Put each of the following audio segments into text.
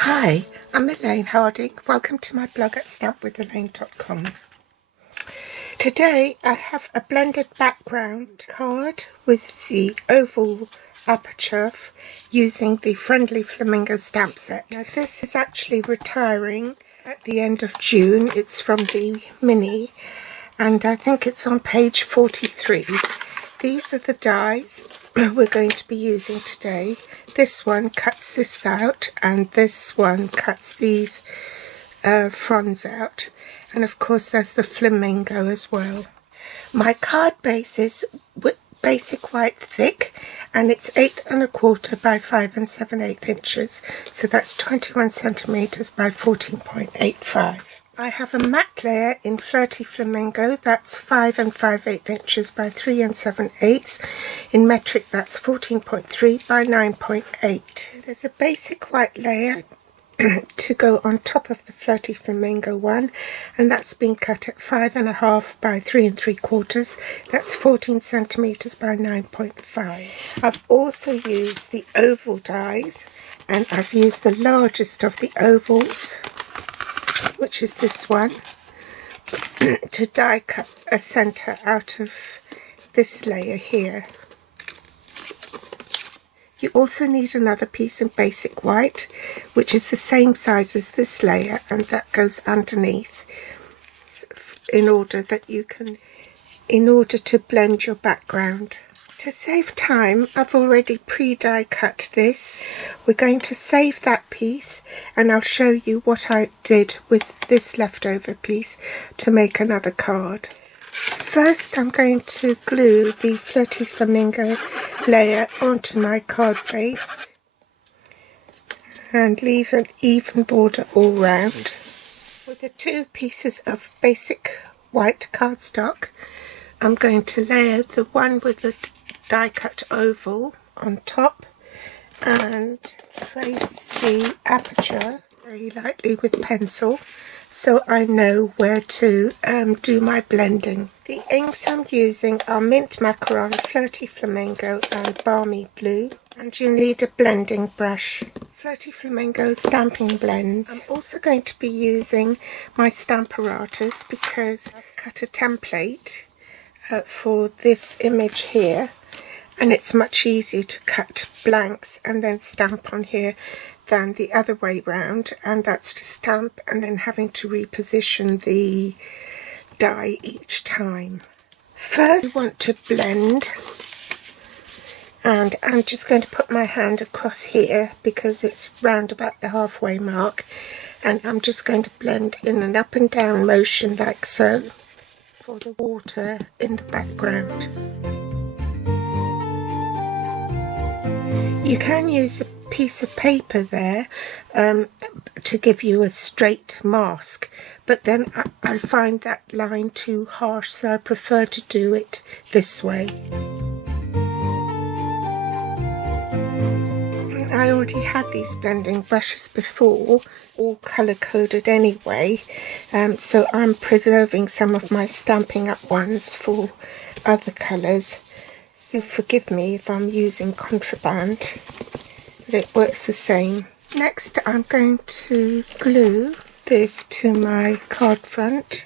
Hi, I'm Elaine Harding. Welcome to my blog at stampwithelaine.com. Today I have a blended background card with the oval aperture using the Friendly Flamingo stamp set. Now this is actually retiring at the end of June. It's from the mini and I think it's on page 43. These are the dies we're going to be using today. This one cuts this out and this one cuts these fronds out, and of course there's the Flamingo as well. My card base is basic white thick and it's 8 1/4 by 5 7/8 inches, so that's 21 centimeters by 14.85. I have a matte layer in Flirty Flamingo, that's 5 5/8 inches by 3 7/8. In metric that's 14.3 by 9.8. There's a basic white layer to go on top of the Flirty Flamingo one, and that's been cut at 5 1/2 by 3 3/4. That's 14 centimeters by 9.5. I've also used the oval dies, and I've used the largest of the ovals, which is this one, to die cut a center out of this layer here. You also need another piece in basic white, which is the same size as this layer, and that goes underneath in order to blend your background. To save time, I've already pre-die cut this. We're going to save that piece and I'll show you what I did with this leftover piece to make another card. First I'm going to glue the Flirty Flamingo layer onto my card base and leave an even border all round. With the two pieces of basic white cardstock, I'm going to layer the one with the die cut oval on top and trace the aperture very lightly with pencil so I know where to do my blending. The inks I'm using are Mint Macaron, Flirty Flamingo and Balmy Blue, and you need a blending brush. Flirty Flamingo stamping blends. I'm also going to be using my Stamparatus because I've cut a template for this image here, and it's much easier to cut blanks and then stamp on here than the other way round, and that's to stamp and then having to reposition the die each time. First you want to blend, and I'm just going to put my hand across here because it's round about the halfway mark, and I'm just going to blend in an up and down motion like so for the water in the background. You can use a piece of paper there to give you a straight mask, but then I find that line too harsh, so I prefer to do it this way. I already had these blending brushes before, all colour coded anyway, so I'm preserving some of my Stampin' Up ones for other colours. So forgive me if I'm using contraband, but it works the same. Next I'm going to glue this to my card front,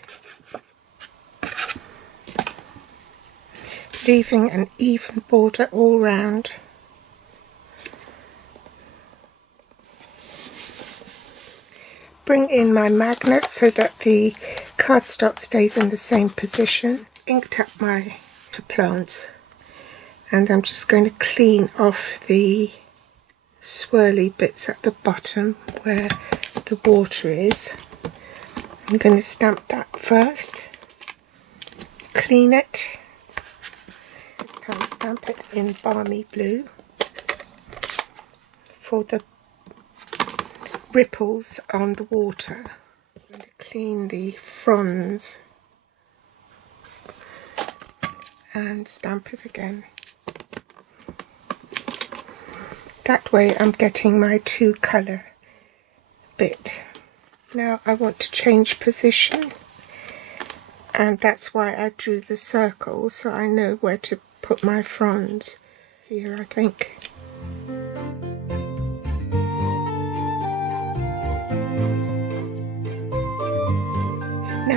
leaving an even border all round. Bring in my magnet so that the cardstock stays in the same position. Inked up my plants. And I'm just going to clean off the swirly bits at the bottom where the water is. I'm going to stamp that first, clean it, this time stamp it in Balmy Blue for the ripples on the water. I'm going to clean the fronds and stamp it again. That way I'm getting my two colour bit. Now I want to change position, and that's why I drew the circle, so I know where to put my fronds. Here I think.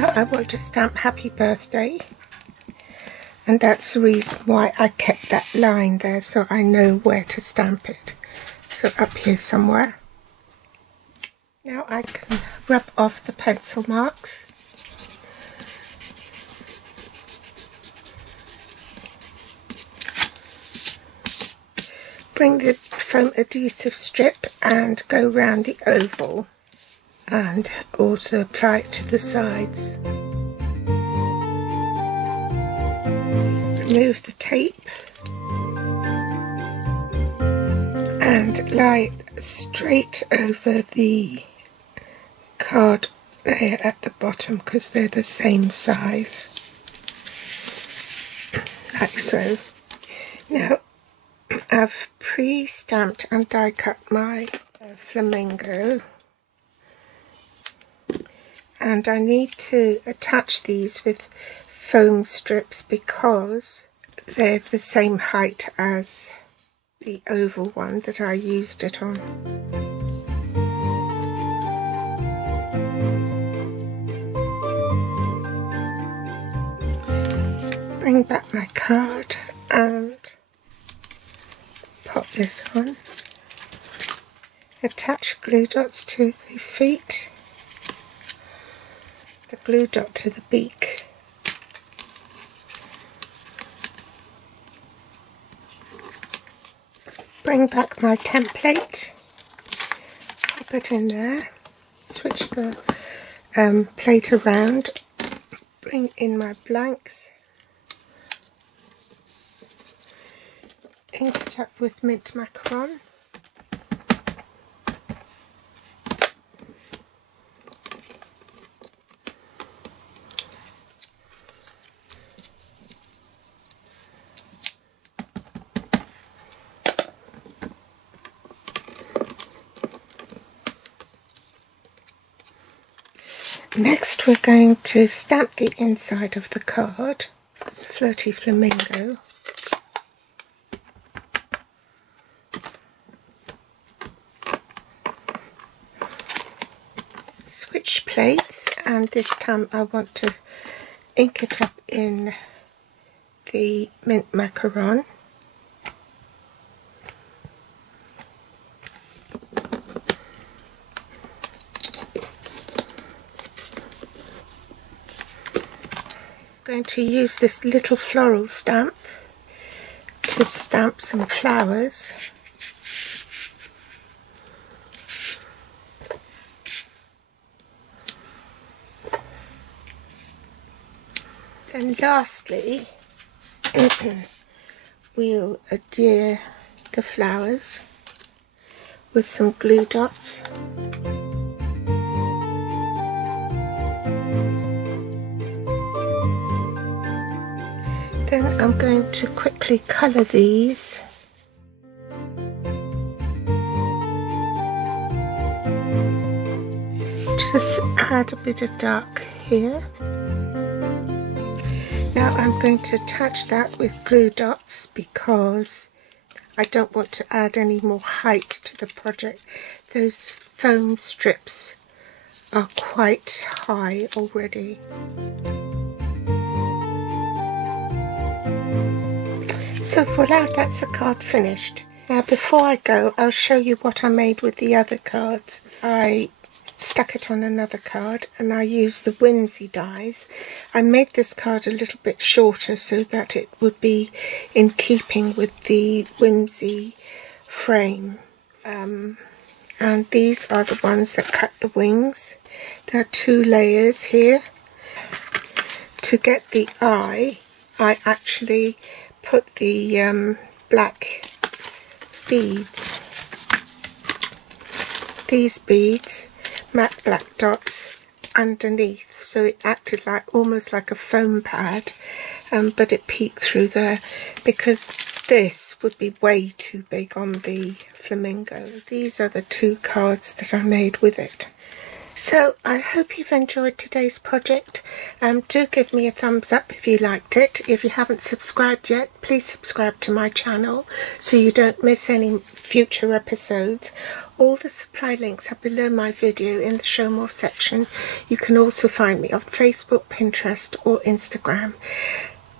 Now I want to stamp happy birthday, and that's the reason why I kept that line there, so I know where to stamp it. So up here somewhere. Now I can rub off the pencil marks. Bring the foam adhesive strip and go round the oval, and also apply it to the sides. Remove the tape and lie it straight over the card there at the bottom, because they're the same size, like so. Now I've pre-stamped and die cut my flamingo, and I need to attach these with foam strips because they're the same height as the oval one that I used it on. Bring back my card and pop this on. Attach glue dots to the feet, the glue dot to the beak. Bring back my template, pop it in there, switch the plate around, bring in my blanks, ink it up with mint macaron, next we're going to stamp the inside of the card, Flirty Flamingo. Switch plates, and this time I want to ink it up in the mint macaron. Going to use this little floral stamp to stamp some flowers. And lastly, we'll adhere the flowers with some glue dots. Then I'm going to quickly colour these. Just add a bit of dark here. Now I'm going to attach that with glue dots because I don't want to add any more height to the project. Those foam strips are quite high already. So voila, that's the card finished. Now before I go, I'll show you what I made with the other cards. I stuck it on another card and I used the whimsy dies. I made this card a little bit shorter so that it would be in keeping with the whimsy frame. And these are the ones that cut the wings. There are 2 layers here. To get the eye, I actually put the black beads, these beads, matte black dots underneath, so it acted like almost like a foam pad, but it peeked through there because this would be way too big on the flamingo. These are the 2 cards that I made with it. So I hope you've enjoyed today's project. Do give me a thumbs up if you liked it. If you haven't subscribed yet, please subscribe to my channel so you don't miss any future episodes. All the supply links are below my video in the show more section. You can also find me on Facebook, Pinterest or Instagram.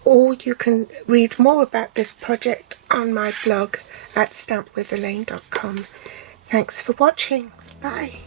Or you can read more about this project on my blog at stampwithelaine.com. Thanks for watching. Bye.